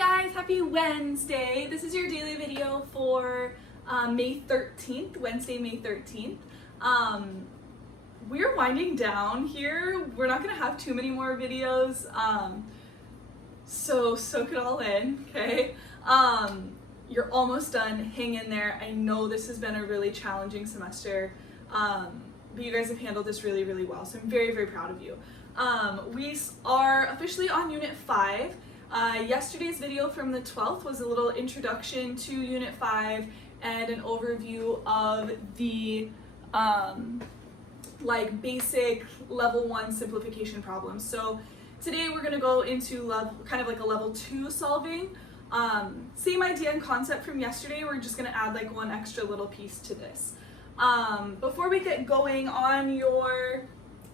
Hi guys, happy Wednesday. This is your daily video for May 13th, Wednesday, May 13th. We're winding down here. We're not gonna have too many more videos, so soak it all in, okay? You're almost done, hang in there. I know this has been a really challenging semester, but you guys have handled this really, really well, so I'm very, very proud of you. We are officially on Unit 5. Yesterday's video from the 12th was a little introduction to Unit 5 and an overview of the basic level 1 simplification problems. So today we're going to go into kind of like a level 2 solving. Same idea and concept from yesterday, we're just going to add like one extra little piece to this. Before we get going on your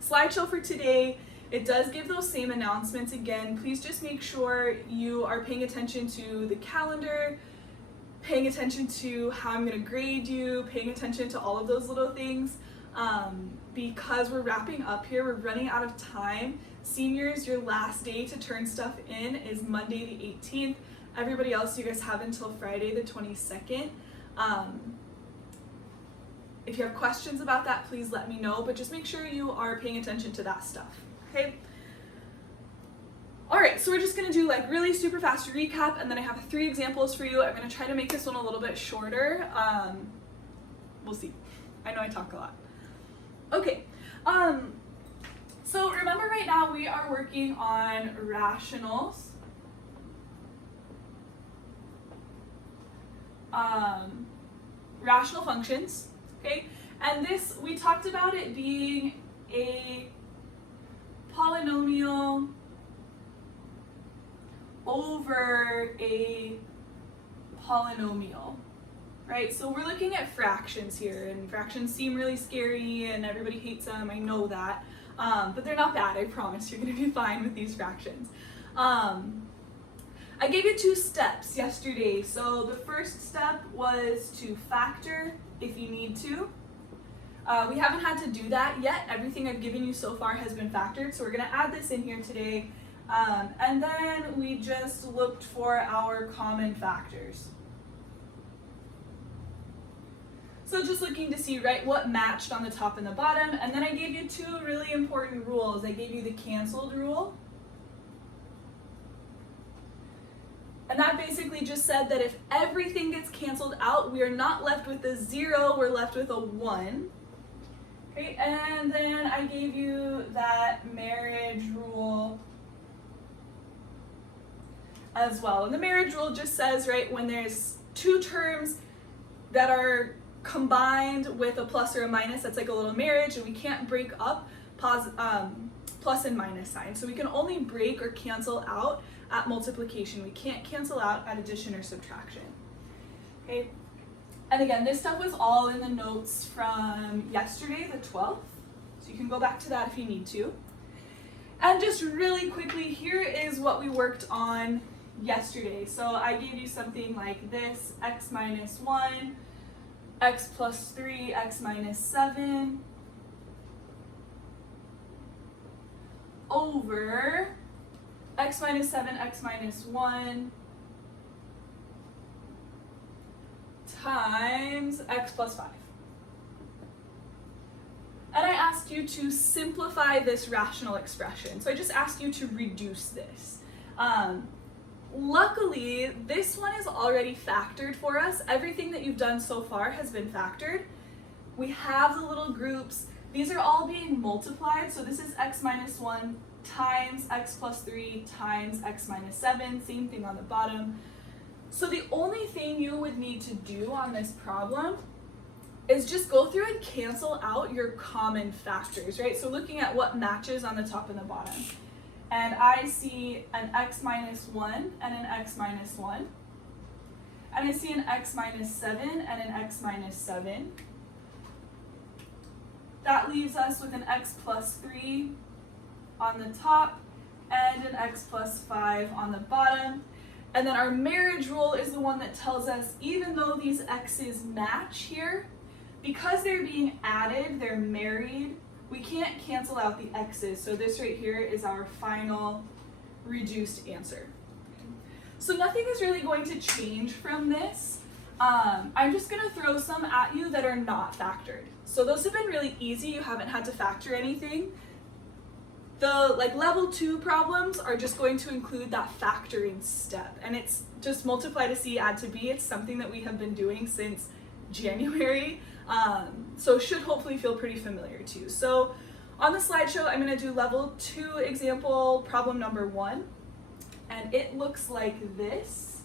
slideshow for today, it does give those same announcements again. Please just make sure you are paying attention to the calendar, paying attention to how I'm going to grade you, paying attention to all of those little things. Because we're wrapping up here, we're running out of time. Seniors, your last day to turn stuff in is Monday the 18th. Everybody else, you guys have until Friday the 22nd. If you have questions about that, please let me know, but just make sure you are paying attention to that stuff. Okay. All right, so we're just gonna do like really super fast recap, and then I have 3 examples for you. I'm gonna try to make this one a little bit shorter. We'll see. I know I talk a lot. Okay. So remember right now we are working on rationals. Rational functions. Okay, and this, we talked about it being a polynomial over a polynomial, right? So we're looking at fractions here, and fractions seem really scary and everybody hates them, I know that, but they're not bad, I promise. You're gonna be fine with these fractions. I gave you 2 steps yesterday. So the first step was to factor if you need to. We haven't had to do that yet. Everything I've given you so far has been factored, so we're gonna add this in here today. And then we just looked for our common factors. So just looking to see, right, what matched on the top and the bottom. And then I gave you 2 really important rules. I gave you the canceled rule. And that basically just said that if everything gets canceled out, we are not left with a 0, we're left with a 1. Okay, and then I gave you that marriage rule as well. And the marriage rule just says, right, when there's 2 terms that are combined with a plus or a minus, that's like a little marriage, and we can't break up plus and minus sign. So we can only break or cancel out at multiplication. We can't cancel out at addition or subtraction. Okay, and again, this stuff was all in the notes from yesterday, the 12th, so you can go back to that if you need to. And just really quickly, here is what we worked on yesterday. So I gave you something like this: x minus 1, x plus 3, x minus 7, over x minus 7, x minus 1, times x plus 5. And I asked you to simplify this rational expression. So I just asked you to reduce this. Luckily, this one is already factored for us. Everything that you've done so far has been factored. We have the little groups. These are all being multiplied. So this is x minus 1 times x plus 3 times x minus 7, same thing on the bottom. So the only thing you would need to do on this problem is just go through and cancel out your common factors, right? So looking at what matches on the top and the bottom. And I see an x minus 1 and an x minus 1. And I see an x minus 7 and an x minus 7. That leaves us with an x plus 3 on the top and an x plus 5 on the bottom. And then our marriage rule is the one that tells us, even though these x's match here, because they're being added, they're married, we can't cancel out the x's. So this right here is our final reduced answer. So nothing is really going to change from this. I'm just gonna throw some at you that are not factored. So those have been really easy, you haven't had to factor anything. The level 2 problems are just going to include that factoring step, and it's just multiply to C, add to B. It's something that we have been doing since January, so should hopefully feel pretty familiar to you. So on the slideshow, I'm going to do level 2 example problem number 1, and it looks like this.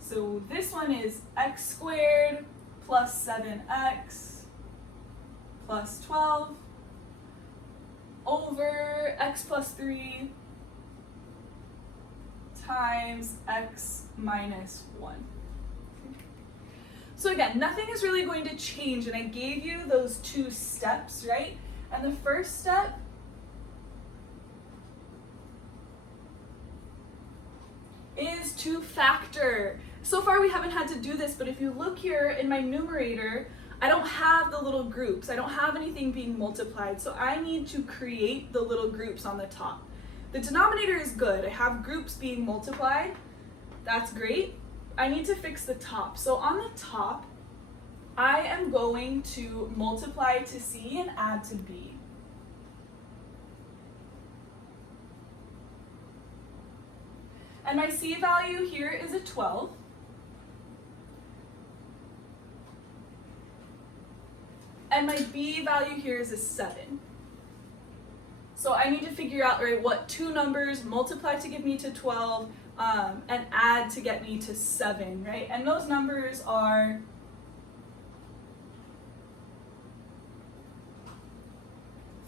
So this one is x squared plus 7x plus 12 over x plus 3 times x minus 1. So again, nothing is really going to change, and I gave you those 2 steps, right? And the first step is to factor. So far we haven't had to do this, but if you look here in my numerator, I don't have the little groups. I don't have anything being multiplied, so I need to create the little groups on the top. The denominator is good. I have groups being multiplied. That's great. I need to fix the top. So on the top, I am going to multiply to C and add to B. And my C value here is a 12. And my B value here is a 7. So I need to figure out, right, what 2 numbers multiply to get me to 12 and add to get me to 7, right? And those numbers are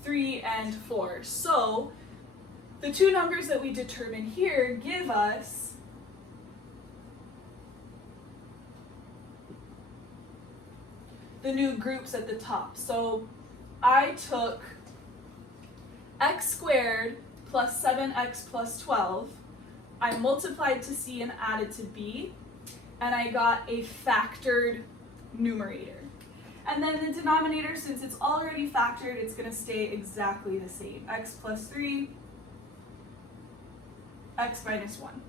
3 and 4. So the 2 numbers that we determine here give us the new groups at the top. So I took x squared plus 7x plus 12, I multiplied to C and added to B, and I got a factored numerator. And then the denominator, since it's already factored, it's going to stay exactly the same. X plus 3, x minus 1.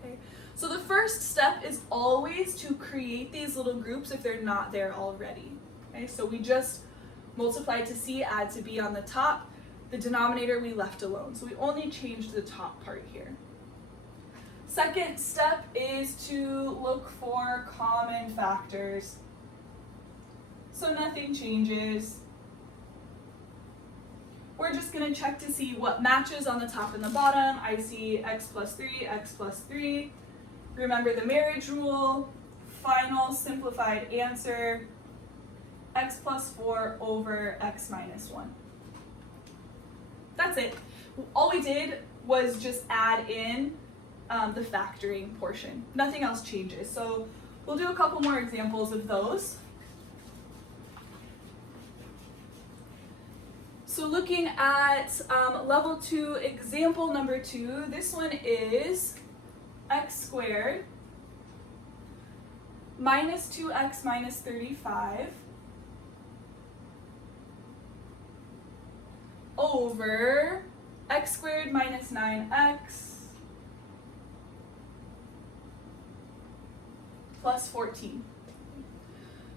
Okay. So the first step is always to create these little groups if they're not there already. Okay. So we just multiplied to C, add to B on the top. The denominator we left alone. So we only changed the top part here. Second step is to look for common factors. So nothing changes. We're just going to check to see what matches on the top and the bottom. I see x plus 3, x plus 3. Remember the marriage rule. Final simplified answer, x plus 4 over x minus 1. That's it. All we did was just add in the factoring portion. Nothing else changes. So we'll do a couple more examples of those. So looking at level 2, example number 2, this one is x squared minus 2x minus 35 over x squared minus 9x plus 14.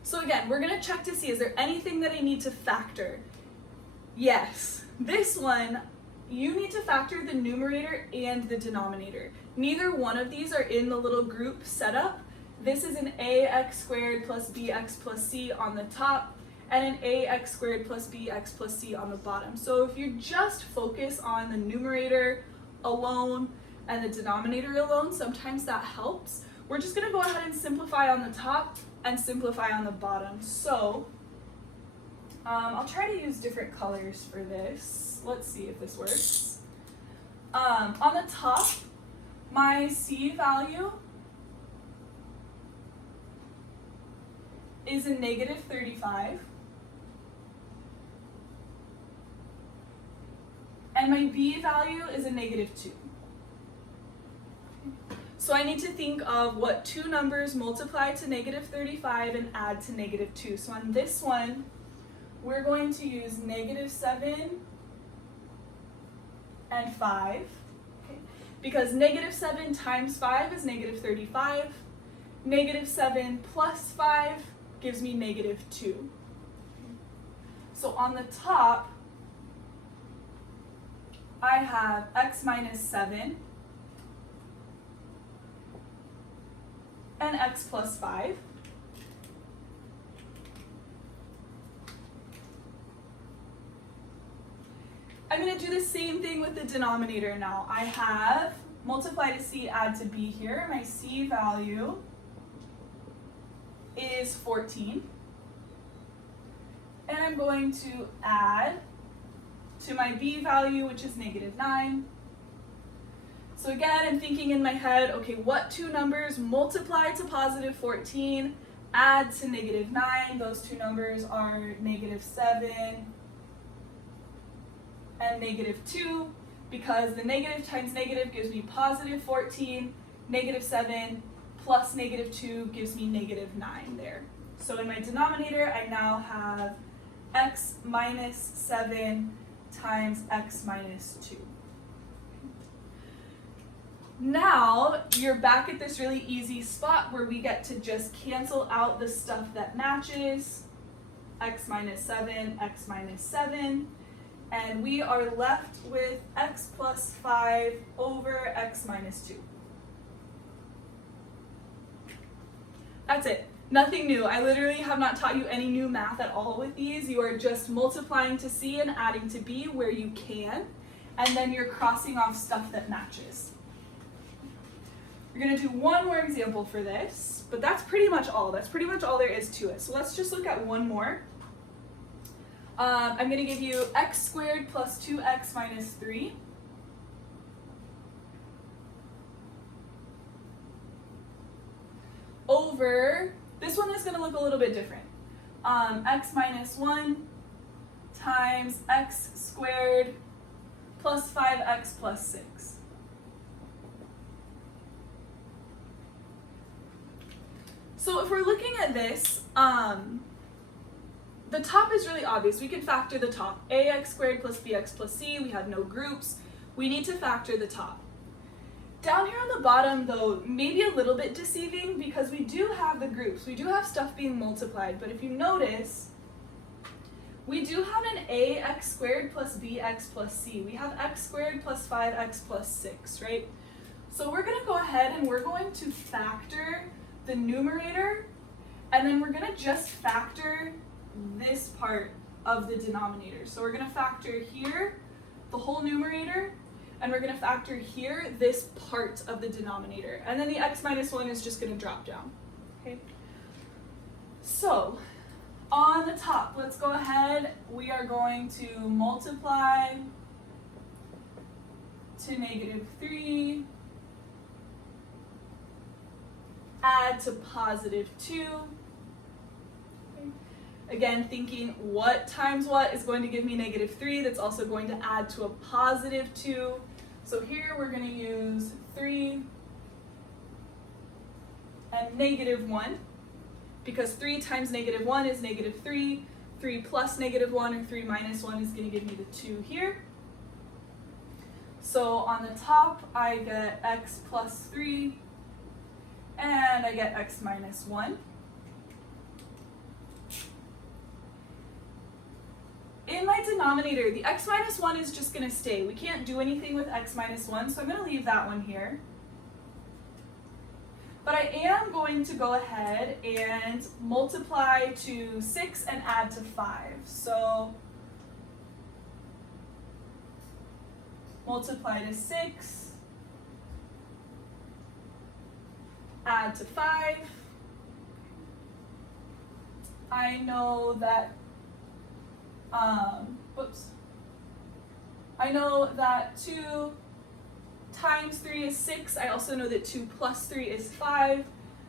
So again, we're going to check to see, is there anything that I need to factor? Yes, this one, you need to factor the numerator and the denominator. Neither one of these are in the little group setup. This is an ax squared plus bx plus c on the top, and an ax squared plus bx plus c on the bottom. So if you just focus on the numerator alone and the denominator alone, sometimes that helps. We're just going to go ahead and simplify on the top and simplify on the bottom. So I'll try to use different colors for this. Let's see if this works. On the top, my c value is a negative 35. And my b value is a negative 2. So I need to think of what 2 numbers multiply to negative 35 and add to negative 2. So on this one, we're going to use negative 7 and 5. Okay. because negative 7 times 5 is negative 35. Negative 7 plus 5 gives me negative 2. So on the top, I have x minus 7 and x plus 5. I'm going to do the same thing with the denominator now. I have multiply to c, add to b here. My c value is 14. And I'm going to add to my b value, which is negative 9. So again, I'm thinking in my head, okay, what two numbers multiply to positive 14, add to negative 9? Those two numbers are negative 7 and negative 2, because the negative times negative gives me positive 14, negative 7 plus negative 2 gives me negative 9 there. So in my denominator, I now have x minus 7 times x minus 2. Now you're back at this really easy spot where we get to just cancel out the stuff that matches, x minus 7, x minus 7, and we are left with x plus 5 over x minus 2. That's it. Nothing new. I literally have not taught you any new math at all with these. You are just multiplying to c and adding to b where you can, and then you're crossing off stuff that matches. We're going to do one more example for this, but that's pretty much all. That's pretty much all there is to it. So let's just look at one more. I'm going to give you x squared plus 2x minus 3. Over, this one is going to look a little bit different. X minus 1 times x squared plus 5x plus 6. So if we're looking at this, the top is really obvious. We could factor the top. Ax squared plus bx plus c, we have no groups. We need to factor the top. Down here on the bottom, though, maybe a little bit deceiving because we do have the groups. We do have stuff being multiplied, but if you notice, we do have an ax squared plus bx plus c. We have x squared plus 5x plus 6, right? So we're going to go ahead and we're going to factor the numerator, and then we're going to just factor this part of the denominator. So we're going to factor here the whole numerator, and we're going to factor here this part of the denominator. And then the x minus 1 is just going to drop down. Okay. So on the top, let's go ahead. We are going to multiply to negative 3, add to positive 2. Okay. Again, thinking what times what is going to give me negative 3, that's also going to add to a positive 2. So here we're going to use 3 and negative 1, because 3 times negative 1 is negative 3. 3 plus negative 1 or 3 minus 1 is going to give me the 2 here. So on the top, I get x plus 3, and I get x minus 1. In my denominator, the x minus 1 is just going to stay. We can't do anything with x minus 1, so I'm going to leave that one here. But I am going to go ahead and multiply to 6 and add to 5. So multiply to 6, add to 5. I know that, I know that 2 times 3 is 6. I also know that 2 plus 3 is 5.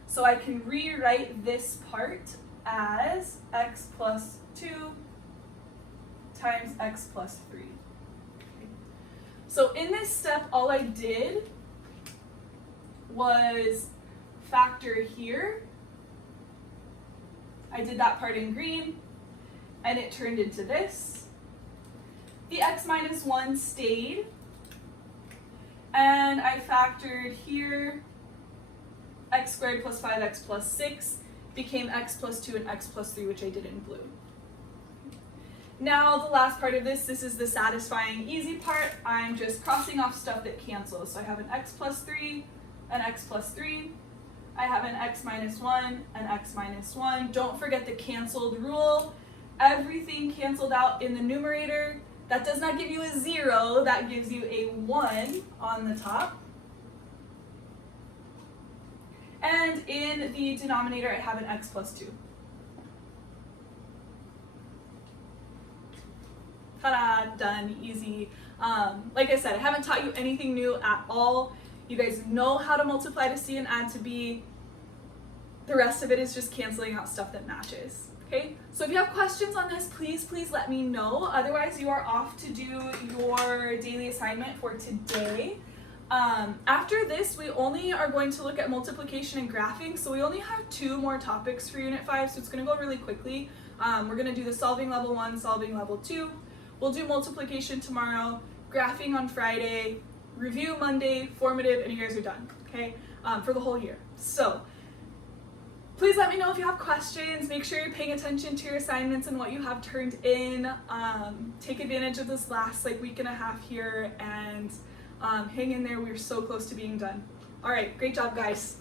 So I can rewrite this part as x plus 2 times x plus 3. Okay. So in this step, all I did was factor here. I did that part in green, and it turned into this. The x minus 1 stayed, And I factored here, x squared plus 5x plus 6 became x plus 2 and x plus 3, which I did in blue. Now the last part of this is the satisfying easy part. I'm just crossing off stuff that cancels. So I have an x plus 3, an x plus 3. I have an x minus 1, an x minus 1. Don't forget the canceled rule. Everything canceled out in the numerator. That does not give you a 0, that gives you a 1 on the top. And in the denominator, I have an x plus 2. Ta-da, done, easy. Like I said, I haven't taught you anything new at all. You guys know how to multiply to C and add to B. The rest of it is just canceling out stuff that matches. Okay, so if you have questions on this, please let me know. Otherwise, you are off to do your daily assignment for today. After this, we only are going to look at multiplication and graphing, so we only have 2 more topics for Unit 5, so it's going to go really quickly. We're going to do the solving level 1, solving level 2. We'll do multiplication tomorrow, graphing on Friday, review Monday, formative, and you guys are done, okay, for the whole year. So please let me know if you have questions. Make sure you're paying attention to your assignments and what you have turned in. Take advantage of this last week and a half here and hang in there. We're so close to being done. All right, great job, guys.